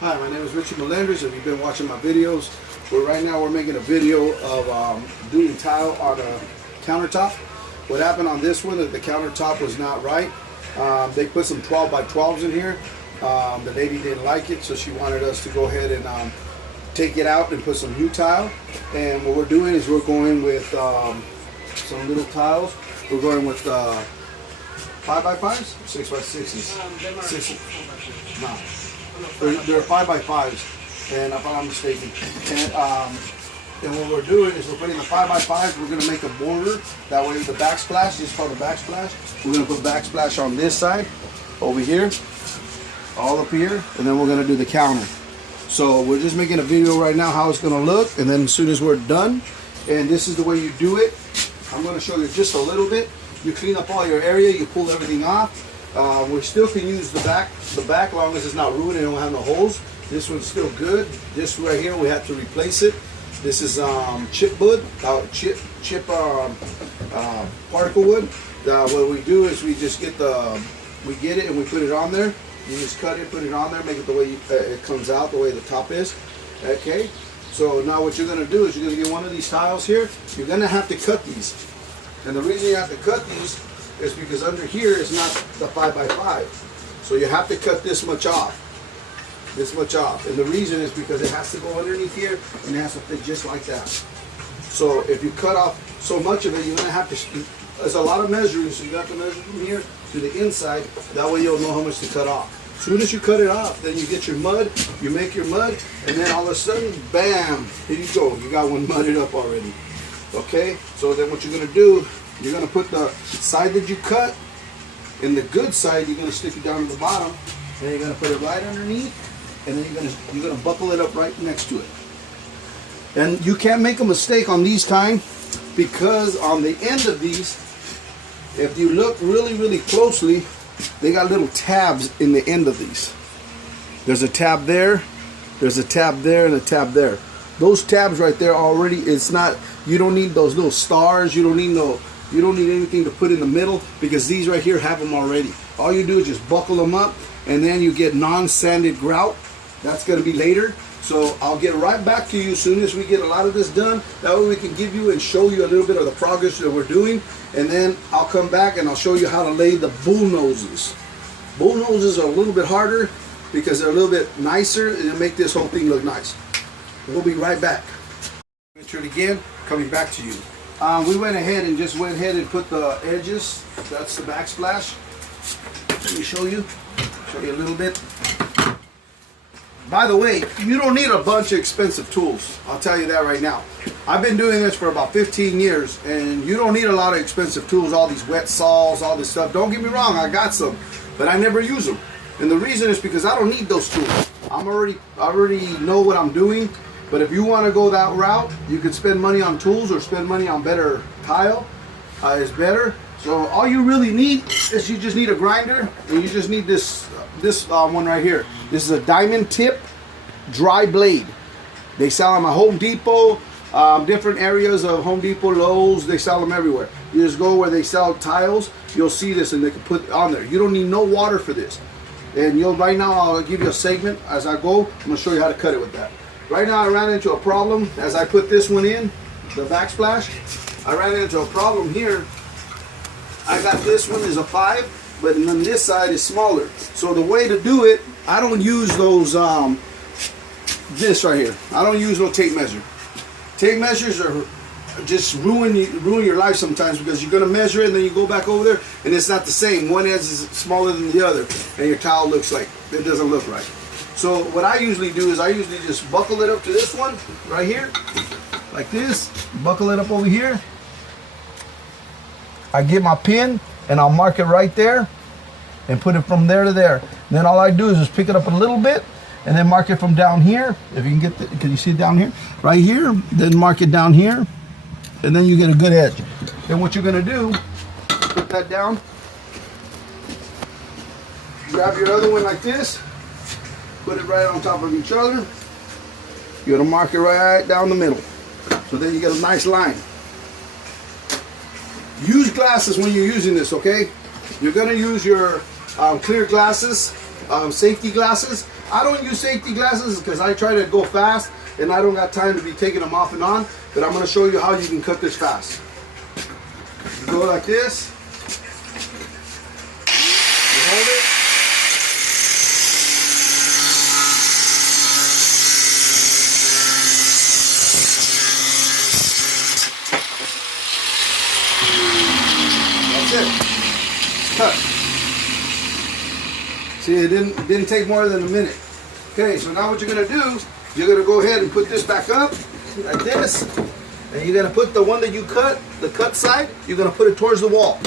Hi, my name is Richie Melendres. If you've been watching my videos, right now we're making a video of doing tile on a countertop. What happened on this one that the countertop was not right. They put some 12 by 12s in here. The lady didn't like it, so she wanted us to go ahead and take it out and put some new tile. And what we're doing is we're going with some little tiles. We're going with 5 by 5s, 6 by 6s. 6. No. They're 5 by 5s, and if I'm not mistaken. And what we're doing is we're putting the 5 by 5s. We're going to make a border. That way, the backsplash is called the backsplash. We're going to put backsplash on this side, over here, all up here, and then we're going to do the counter. So we're just making a video right now how it's going to look, and then as soon as we're done, and this is the way you do it. I'm going to show you just a little bit. You clean up all your area. You pull everything off. We still can use the back as long as it's not ruined and don't have no holes. This one's still good. This right here, we have to replace it. This is chip wood, particle wood. What we do is we just get it and we put it on there. You just cut it, put it on there, make it the way it comes out, the way the top is. Okay. So now what you're going to do is you're going to get one of these tiles here. You're going to have to cut these, and the reason you have to cut these is because under here is not the 5 by 5. So you have to cut this much off. This much off. And the reason is because it has to go underneath here and it has to fit just like that. So if you cut off so much of it, you're going to have to, there's a lot of measuring, so you have to measure from here to the inside. That way you'll know how much to cut off. As soon as you cut it off, then you get your mud, you make your mud, and then all of a sudden, bam, here you go. You got one mudded up already. Okay? So then what you're going to do, you're going to put the side that you cut, and the good side, you're going to stick it down to the bottom, and you're going to put it right underneath, and then you're going to buckle it up right next to it. And you can't make a mistake on these kind, because on the end of these, if you look really, really closely, they got little tabs in the end of these. There's a tab there, there's a tab there, and a tab there. Those tabs right there already, it's not, you don't need those little stars, you don't need anything to put in the middle, because these right here have them already. All you do is just buckle them up, and then you get non-sanded grout. That's going to be later. So I'll get right back to you as soon as we get a lot of this done. That way we can give you and show you a little bit of the progress that we're doing. And then I'll come back and I'll show you how to lay the bull noses. Bull noses are a little bit harder because they're a little bit nicer, and it'll make this whole thing look nice. We'll be right back. Picture it again, coming back to you. We went ahead and put the edges. That's the backsplash. Let me show you a little bit. By the way, you don't need a bunch of expensive tools. I'll tell you that right now. I've been doing this for about 15 years, and you don't need a lot of expensive tools, all these wet saws, all this stuff. Don't get me wrong, I got some, but I never use them. And the reason is because I don't need those tools. I already know what I'm doing. But if you want to go that route, you could spend money on tools or spend money on better tile. Is better. So all you really need is you just need a grinder, and you just need this one right here. This is a diamond tip dry blade. They sell them at Home Depot, different areas of Home Depot, Lowe's. They sell them everywhere. You just go where they sell tiles, you'll see this, and they can put it on there. You don't need no water for this. And right now I'll give you a segment as I go. I'm going to show you how to cut it with that. Right now I ran into a problem as I put this one in, the backsplash. I ran into a problem here. I got this one is a 5, but then this side is smaller. So the way to do it, I don't use those, this right here. I don't use no tape measure. Tape measures are just ruin your life sometimes, because you're going to measure it and then you go back over there and it's not the same. One edge is smaller than the other and your towel looks like it doesn't look right. So what I usually do is I usually just buckle it up to this one right here, like this. Buckle it up over here. I get my pin and I'll mark it right there and put it from there to there. And then all I do is just pick it up a little bit and then mark it from down here. If you can get, can you see it down here? Right here, then mark it down here, and then you get a good edge. Then what you're gonna do, put that down, grab your other one like this, put it right on top of each other. You're gonna mark it right down the middle. So then you get a nice line. Use glasses when you're using this, okay? You're gonna use your clear glasses, safety glasses. I don't use safety glasses because I try to go fast and I don't got time to be taking them off and on, but I'm going to show you how you can cut this fast. You go like this. You hold it. That's it. It's cut. See, it didn't take more than a minute. Okay, so now what you're gonna do, you're gonna go ahead and put this back up like this, and you're gonna put the one that you cut, the cut side, you're gonna put it towards the wall.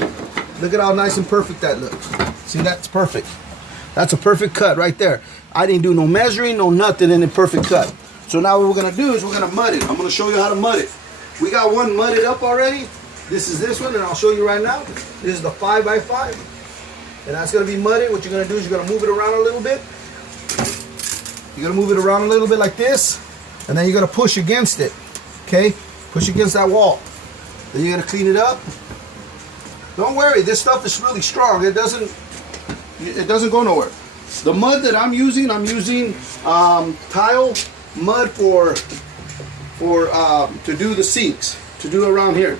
Look at how nice and perfect that looks. See, that's perfect. That's a perfect cut right there. I didn't do no measuring, no nothing, and a perfect cut. So now what we're gonna do is we're gonna mud it. I'm gonna show you how to mud it. We got one mudded up already. This is this one, and I'll show you right now. This is the 5x5. And that's going to be mudded. What you're going to do is you're going to move it around a little bit. You're going to move it around a little bit like this. And then you're going to push against it. Okay? Push against that wall. Then you're going to clean it up. Don't worry. This stuff is really strong. It doesn't go nowhere. The mud that I'm using tile mud to do the sinks. To do around here.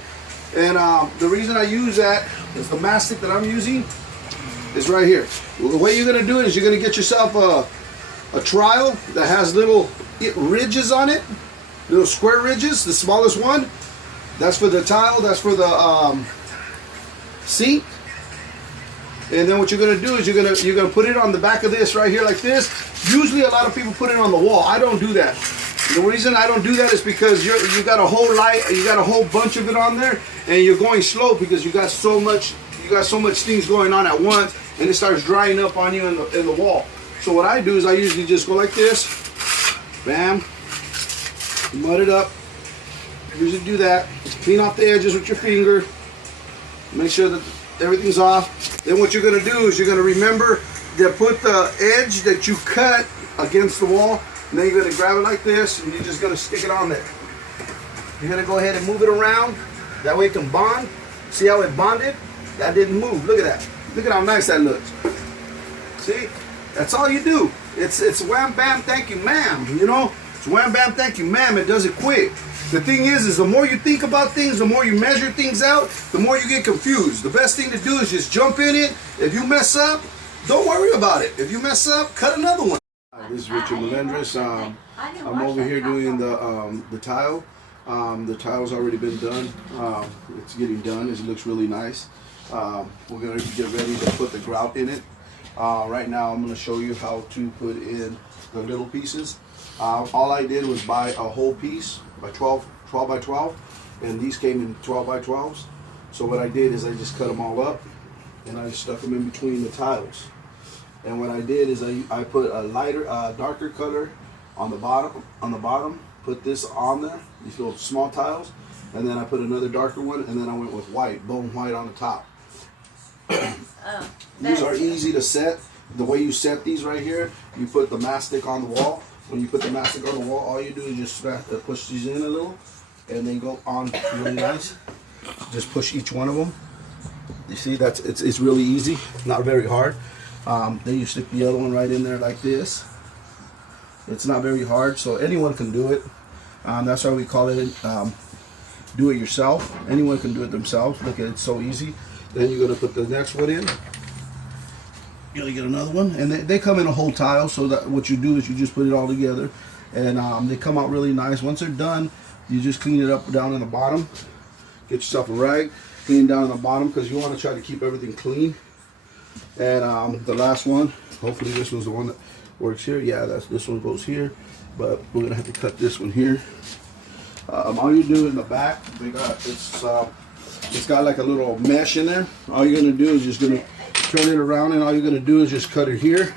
And the reason I use that is the mastic that I'm using is right here. The way you're going to do it is you're going to get yourself a trowel that has little ridges on it, little square ridges. The smallest one, that's for the tile, that's for the sink. And then what you're going to do is you're going to put it on the back of this right here like this. Usually a lot of people put it on the wall. I don't do that. The reason I don't do that is because you got a whole bunch of it on there, and you're going slow because you got so much things going on at once, and it starts drying up on you in the wall. So what I do is I usually just go like this, bam, mud it up. Usually do that. Clean off the edges with your finger. Make sure that everything's off. Then what you're gonna do is you're gonna remember to put the edge that you cut against the wall. And then you're going to grab it like this, and you're just going to stick it on there. You're going to go ahead and move it around. That way it can bond. See how it bonded? That didn't move. Look at that. Look at how nice that looks. See? That's all you do. It's wham, bam, thank you, ma'am. You know? It's wham, bam, thank you, ma'am. It does it quick. The thing is the more you think about things, the more you measure things out, the more you get confused. The best thing to do is just jump in it. If you mess up, don't worry about it. If you mess up, cut another one. This is Richard Melendres. I'm over here doing the tile. The tile's already been done. It's getting done. It looks really nice. We're going to get ready to put the grout in it. Right now I'm going to show you how to put in the little pieces. All I did was buy a whole piece by 12 by 12, and these came in 12 by 12s. So what I did is I just cut them all up, and I stuck them in between the tiles. And what I did is I put a darker color on the bottom, put this on there, these little small tiles, and then I put another darker one, and then I went with white, bone white on the top. These are easy to set. The way you set these right here, you put the mastic on the wall. When you put the mastic on the wall, all you do is just push these in a little, and they go on really nice. Just push each one of them. You see, it's really easy, not very hard. Then you stick the other one right in there like this. It's not very hard, so anyone can do it. That's why we call it do it yourself. Anyone can do it themselves. Look at it, it's so easy. Then you're going to put the next one in. You're going to get another one. And they come in a whole tile, so that what you do is you just put it all together. And they come out really nice. Once they're done, you just clean it up down in the bottom. Get yourself a rag, clean down in the bottom, because you want to try to keep everything clean. And the last one, hopefully this was the one that works here. Yeah, this one goes here, but we're gonna have to cut this one here. All you do in the back, it's got like a little mesh in there. All you're gonna do is just gonna turn it around, and all you're gonna do is just cut it here,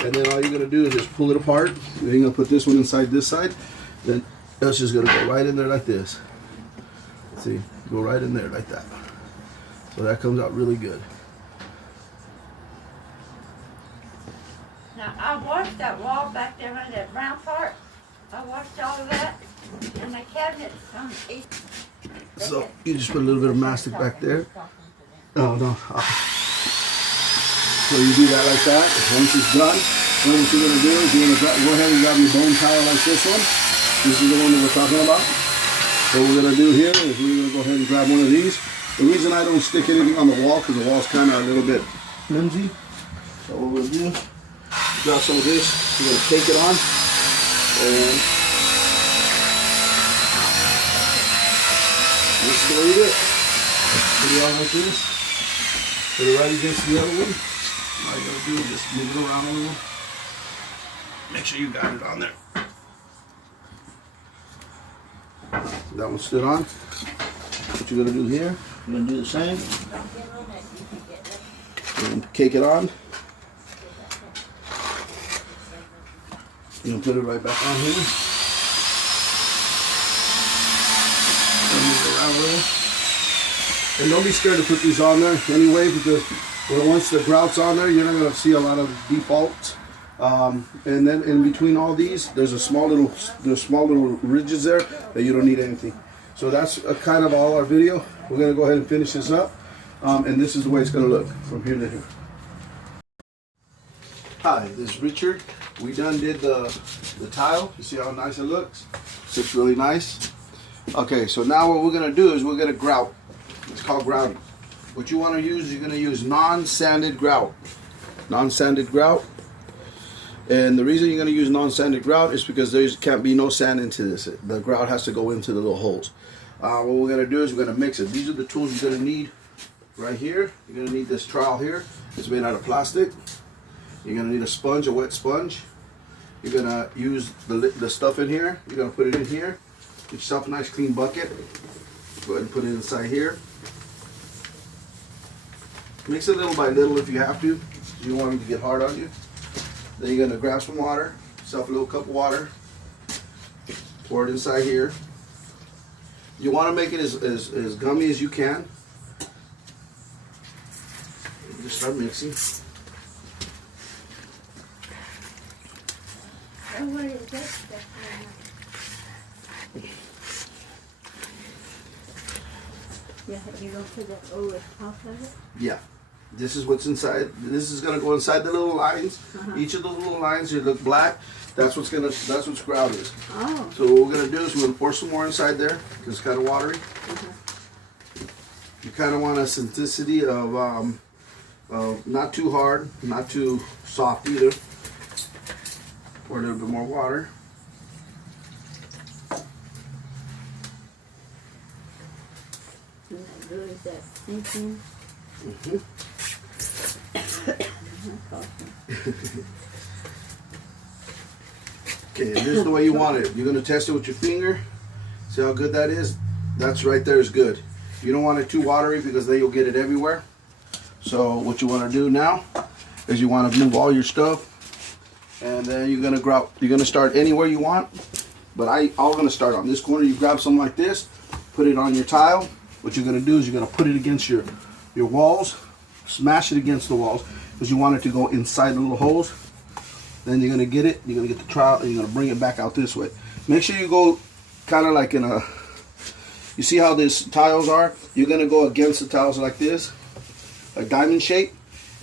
and then all you're gonna do is just pull it apart. Then you're gonna put this one inside this side. Then that's just gonna go right in there like this. See, go right in there like that. So that comes out really good. Now, I washed that wall back there on that brown part. I washed all of that. And the cabinets on each. So you just put a little bit of mastic back there. Oh no. So you do that like that. Once it's done, Then what you're going to do is you're going to go ahead and grab your bone tile like this one. This is the one that we're talking about. So what we're going to do here is we're going to go ahead and grab one of these. The reason I don't stick anything on the wall because the wall's kind of a little bit flimsy. So what we'll do, grab some of this, we're going to take it on, and this is the way you do it. Put it on like this, put it right against the other one. All you got to do is just move it around a little. Make sure you got it on there. That one stood on. What you're going to do here, you're going to do the same. And cake it on. You're going to put it right back on here. And move it around a little. And don't be scared to put these on there anyway, because once the grout's on there, you're not going to see a lot of defaults. And then in between all these, there's small little ridges there that you don't need anything. So that's kind of all our video. We're going to go ahead and finish this up. And this is the way it's going to look from here to here. Hi, this is Richard. We done did the tile. You see how nice it looks? It looks really nice. Okay, so now what we're going to do is we're going to grout. It's called grouting. What you want to use, you're going to use non-sanded grout. Non-sanded grout. And the reason you're going to use non-sanded grout is because there can't be no sand into this. The grout has to go into the little holes. What we're going to do is we're going to mix it. These are the tools you're going to need right here. You're going to need this trowel here. It's made out of plastic. You're going to need a sponge, a wet sponge. You're going to use the stuff in here. You're going to put it in here. Get yourself a nice clean bucket. Go ahead and put it inside here. Mix it little by little if you have to. You don't want it to get hard on you. Then you're going to grab some water, yourself a little cup of water, pour it inside here. You want to make it as gummy as you can. Just start mixing. And what is this? Yeah, you're going to put that over top of it? Yeah. This is what's inside. This is gonna go inside the little lines. Each of those little lines here look black. That's what grout is. Oh. So what we're gonna do is we're gonna pour some more inside there because it's kind of watery. You kind of want a authenticity of not too hard, not too soft either. Pour a little bit more water. Isn't that good? Is that sinking? Okay, and this is the way you want it. You're going to test it with your finger. See how good that is? That's right there is good. You don't want it too watery because then you'll get it everywhere. So what you want to do now is you want to move all your stuff, and then you're going to grout. You're going to start anywhere you want, but I'm going to start on this corner. You grab something like this, put it on your tile. What you're going to do is you're going to put it against your walls, smash it against the walls because you want it to go inside the little holes. Then you're going to get it, you're going to get the trowel, and you're going to bring it back out this way. Make sure you go kind of like in a, you see how these tiles are? You're going to go against the tiles like this, a diamond shape.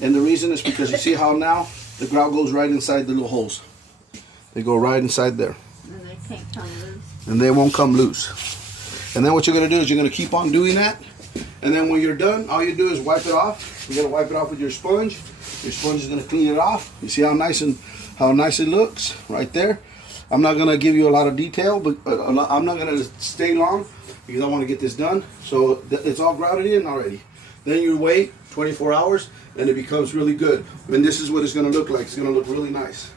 And the reason is because you see how now the grout goes right inside the little holes. They go right inside there. And they can't come loose. And they won't come loose. And then what you're going to do is you're going to keep on doing that. And then when you're done, all you do is wipe it off. You're going to wipe it off with your sponge. Your sponge is going to clean it off. You see how nice it looks right there. I'm not going to give you a lot of detail, but I'm not going to stay long because I want to get this done. So it's all grouted in already. Then you wait 24 hours and it becomes really good. And this is what it's going to look like. It's going to look really nice.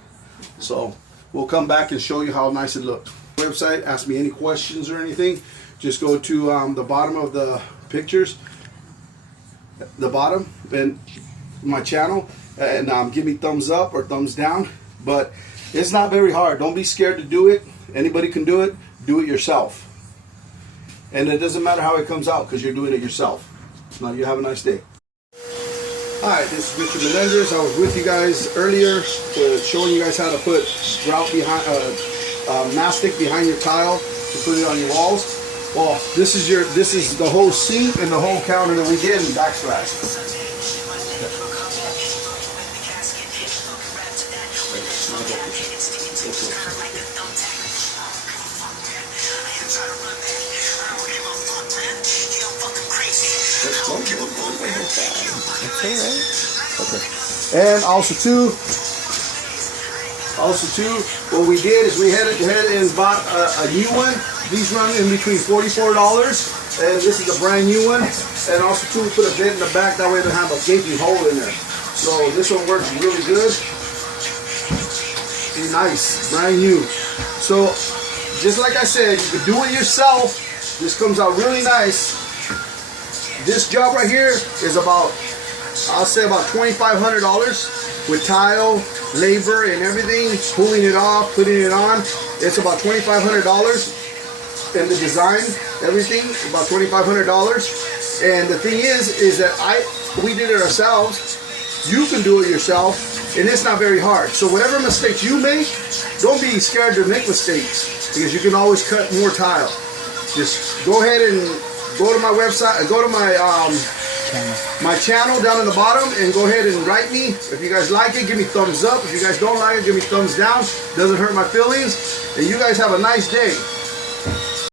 So we'll come back and show you how nice it looked. Website, ask me any questions or anything. Just go to the bottom of the pictures, the bottom, and my channel, and give me thumbs up or thumbs down. But it's not very hard. Don't be scared to do it. Anybody can do it. Do it yourself. And it doesn't matter how it comes out because you're doing it yourself. Now you have a nice day. Hi, this is Mr. Melendez. I was with you guys earlier showing you guys how to put grout behind, mastic behind your tile to put it on your walls. Well, this is the whole sink and the whole counter that we did in backslash. Okay. And also too, what we did is we had ahead and bought a new one. These run in between $44, and this is a brand new one. And also too, we put a vent in the back, that way they have a gaping hole in there. So this one works really good. Nice, brand new. So just like I said, you can do it yourself. This comes out really nice. This job right here is about, I'll say about $2,500 with tile, labor, and everything. Pulling it off, putting it on. It's about $2,500. And the design, everything, about $2,500. And the thing is that we did it ourselves. You can do it yourself, and it's not very hard. So whatever mistakes you make, don't be scared to make mistakes, because you can always cut more tile. Just go ahead and go to my website, go to my my channel down in the bottom, and go ahead and write me. If you guys like it, give me thumbs up. If you guys don't like it, give me thumbs down. Doesn't hurt my feelings. And you guys have a nice day.